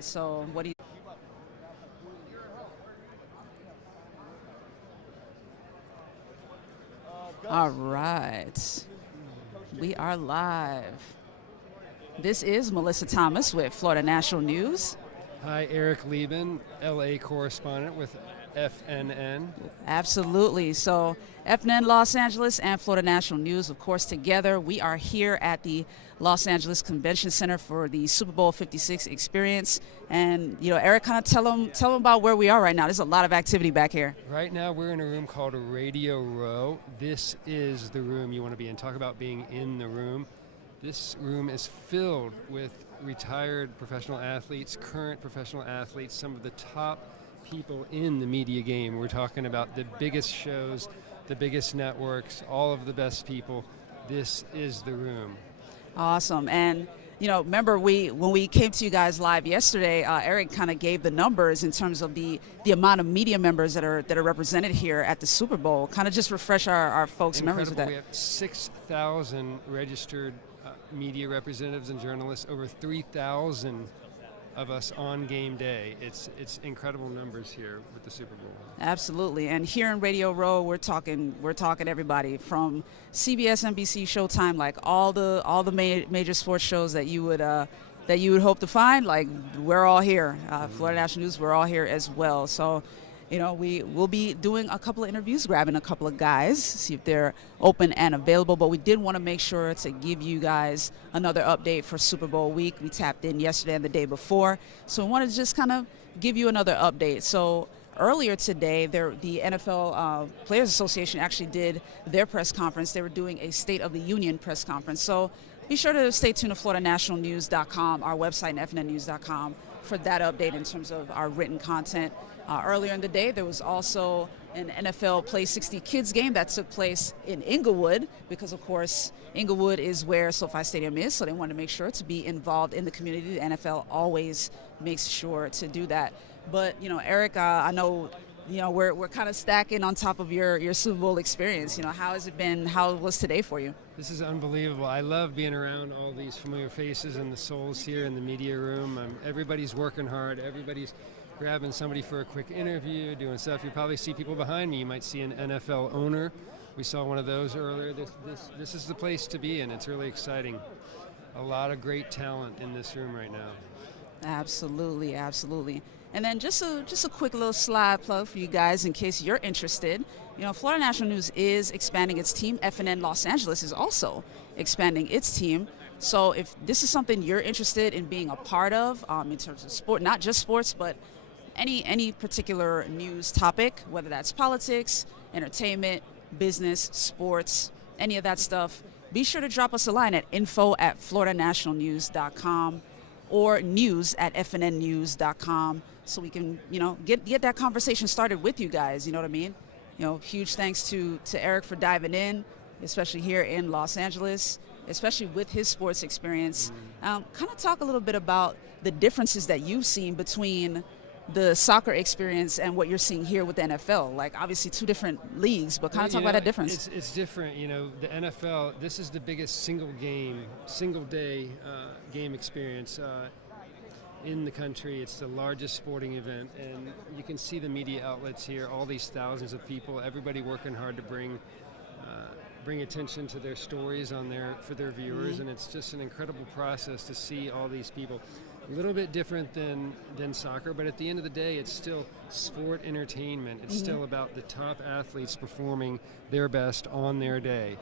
So what do you? All right, we are live. This is Mellissa Thomas with Florida National News. Hi, Erik, Leibin, LA correspondent with FNN. Absolutely. So FNN Los Angeles and Florida National News, of course, together. We are here at the Los Angeles Convention Center for the Super Bowl 56 experience. And, Erik, kind of tell them about where we are right now. There's a lot of activity back here. Right now, we're in a room called Radio Row. This is the room you want to be in. Talk about being in the room. This room is filled with retired professional athletes, current professional athletes, some of the top people in the media game. We're talking about the biggest shows, the biggest networks, all of the best people. This is the room. Awesome. And, remember when we came to you guys live yesterday, Erik kind of gave the numbers in terms of the amount of media members that are represented here at the Super Bowl. Kind of just refresh our folks' memories with that. We have 6,000 registered media representatives and journalists, over 3,000 of us on game day. It's incredible numbers here with the Super Bowl. Absolutely. And here in Radio Row, we're talking everybody from CBS, NBC, Showtime, like all the major sports shows that you would hope to find. Like, we're all here. Florida National News, we're all here as well. So, we will be doing a couple of interviews, grabbing a couple of guys, see if they're open and available. But we did want to make sure to give you guys another update for Super Bowl week. We tapped in yesterday and the day before. So we wanted to just kind of give you another update. So earlier today, the NFL Players Association actually did their press conference. They were doing a State of the Union press conference. So be sure to stay tuned to FloridaNationalNews.com, our website, and FNNnews.com for that update in terms of our written content. Earlier in the day, there was also an NFL Play 60 Kids game that took place in Inglewood because, of course, Inglewood is where SoFi Stadium is, so they wanted to make sure to be involved in the community. The NFL always makes sure to do that. But, Erik, I know, we're kind of stacking on top of your Super Bowl experience. How has it been? How was today for you? This is unbelievable. I love being around all these familiar faces and the souls here in the media room. Everybody's working hard. Everybody's grabbing somebody for a quick interview, doing stuff. You probably see people behind me. You might see an NFL owner. We saw one of those earlier. This is the place to be in. It's really exciting. A lot of great talent in this room right now. Absolutely, absolutely. And then just a quick little slide plug for you guys in case you're interested. Florida National News is expanding its team. FNN Los Angeles is also expanding its team. So if this is something you're interested in being a part of, in terms of sport, not just sports, but any particular news topic, whether that's politics, entertainment, business, sports, any of that stuff, be sure to drop us a line at info@FloridaNationalNews.com or news@FNNnews.com so we can, get that conversation started with you guys, you know what I mean? Huge thanks to Erik for diving in, especially here in Los Angeles, especially with his sports experience. Kind of talk a little bit about the differences that you've seen between the soccer experience and what you're seeing here with the NFL. Like, obviously two different leagues, but kind of talk about that difference. It's different. The NFL, this is the biggest single day game experience in the country. It's the largest sporting event, and you can see the media outlets here, all these thousands of people, everybody working hard to bring attention to their stories for their viewers, and it's just an incredible process to see all these people. A little bit different than soccer, but at the end of the day, it's still sport entertainment. It's still about the top athletes performing their best on their day.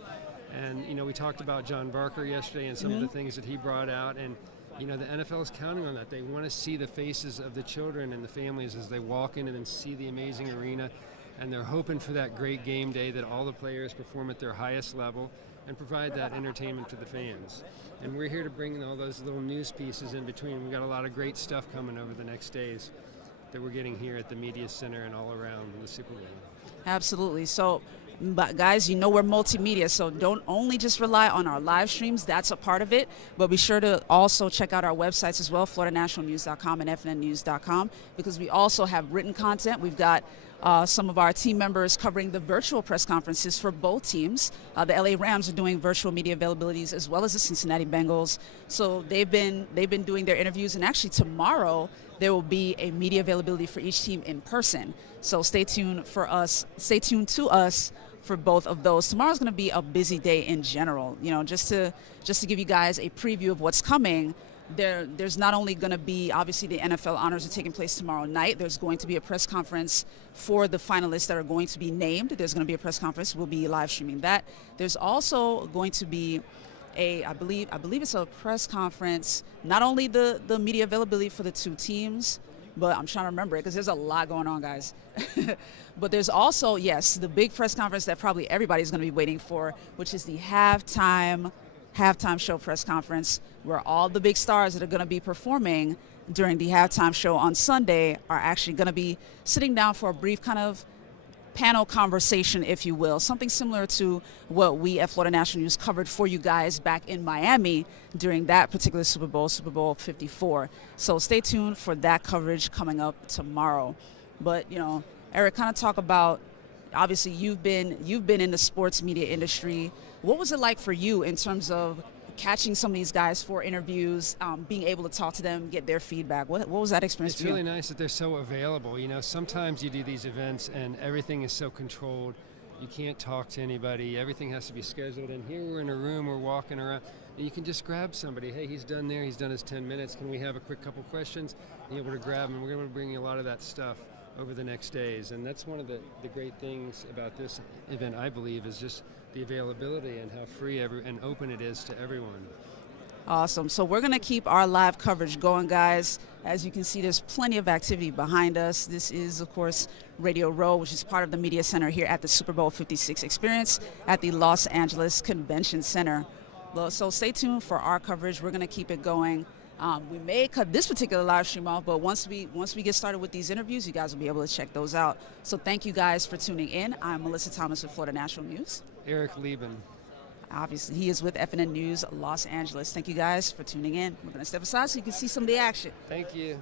And, we talked about John Barker yesterday and some of the things that he brought out, and, the NFL is counting on that. They want to see the faces of the children and the families as they walk in and then see the amazing arena, and they're hoping for that great game day that all the players perform at their highest level and provide that entertainment to the fans. And we're here to bring all those little news pieces in between. We've got a lot of great stuff coming over the next days that we're getting here at the Media Center and all around the Super Bowl. Absolutely. So, but guys, we're multimedia, so don't only just rely on our live streams. That's a part of it. But be sure to also check out our websites as well, FloridaNationalNews.com and FNNnews.com, because we also have written content. We've got some of our team members covering the virtual press conferences for both teams. The LA Rams are doing virtual media availabilities as well as the Cincinnati Bengals. So they've been doing their interviews, and actually tomorrow there will be a media availability for each team in person. So stay tuned to us for both of those. Tomorrow's going to be a busy day in general. You know, just to give you guys a preview of what's coming. There's not only going to be, obviously, the NFL honors are taking place tomorrow night. There's going to be a press conference for the finalists that are going to be named. There's going to be a press conference. We'll be live streaming that. There's also going to be I believe it's a press conference, not only the media availability for the two teams, but I'm trying to remember it because there's a lot going on, guys. But there's also, yes, the big press conference that probably everybody's going to be waiting for, which is the halftime show press conference, where all the big stars that are going to be performing during the halftime show on Sunday are actually going to be sitting down for a brief kind of panel conversation, if you will, something similar to what we at Florida National News covered for you guys back in Miami during that particular Super Bowl 54. So stay tuned for that coverage coming up tomorrow. But, you know, Erik, kind of talk about, obviously you've been in the sports media industry. What was it like for you in terms of catching some of these guys for interviews, being able to talk to them, get their feedback? What was that experience for you? It's really nice that they're so available. You know, sometimes you do these events and everything is so controlled. You can't talk to anybody. Everything has to be scheduled. And here we're in a room, we're walking around, and you can just grab somebody. Hey, he's done his 10 minutes. Can we have a quick couple questions? And you're able to grab them. We're able to bring you a lot of that stuff over the next days. And that's one of the great things about this event, I believe, is just the availability and how free and open it is to everyone. Awesome. So we're going to keep our live coverage going, guys. As you can see, there's plenty of activity behind us. This is, of course, Radio Row, which is part of the Media Center here at the Super Bowl 56 experience at the Los Angeles Convention Center. So stay tuned for our coverage. We're going to keep it going. We may cut this particular live stream off, but once we get started with these interviews, you guys will be able to check those out. So thank you guys for tuning in. I'm Mellissa Thomas with Florida National News. Erik Leibin. Obviously, he is with FNN News Los Angeles. Thank you guys for tuning in. We're going to step aside so you can see some of the action. Thank you.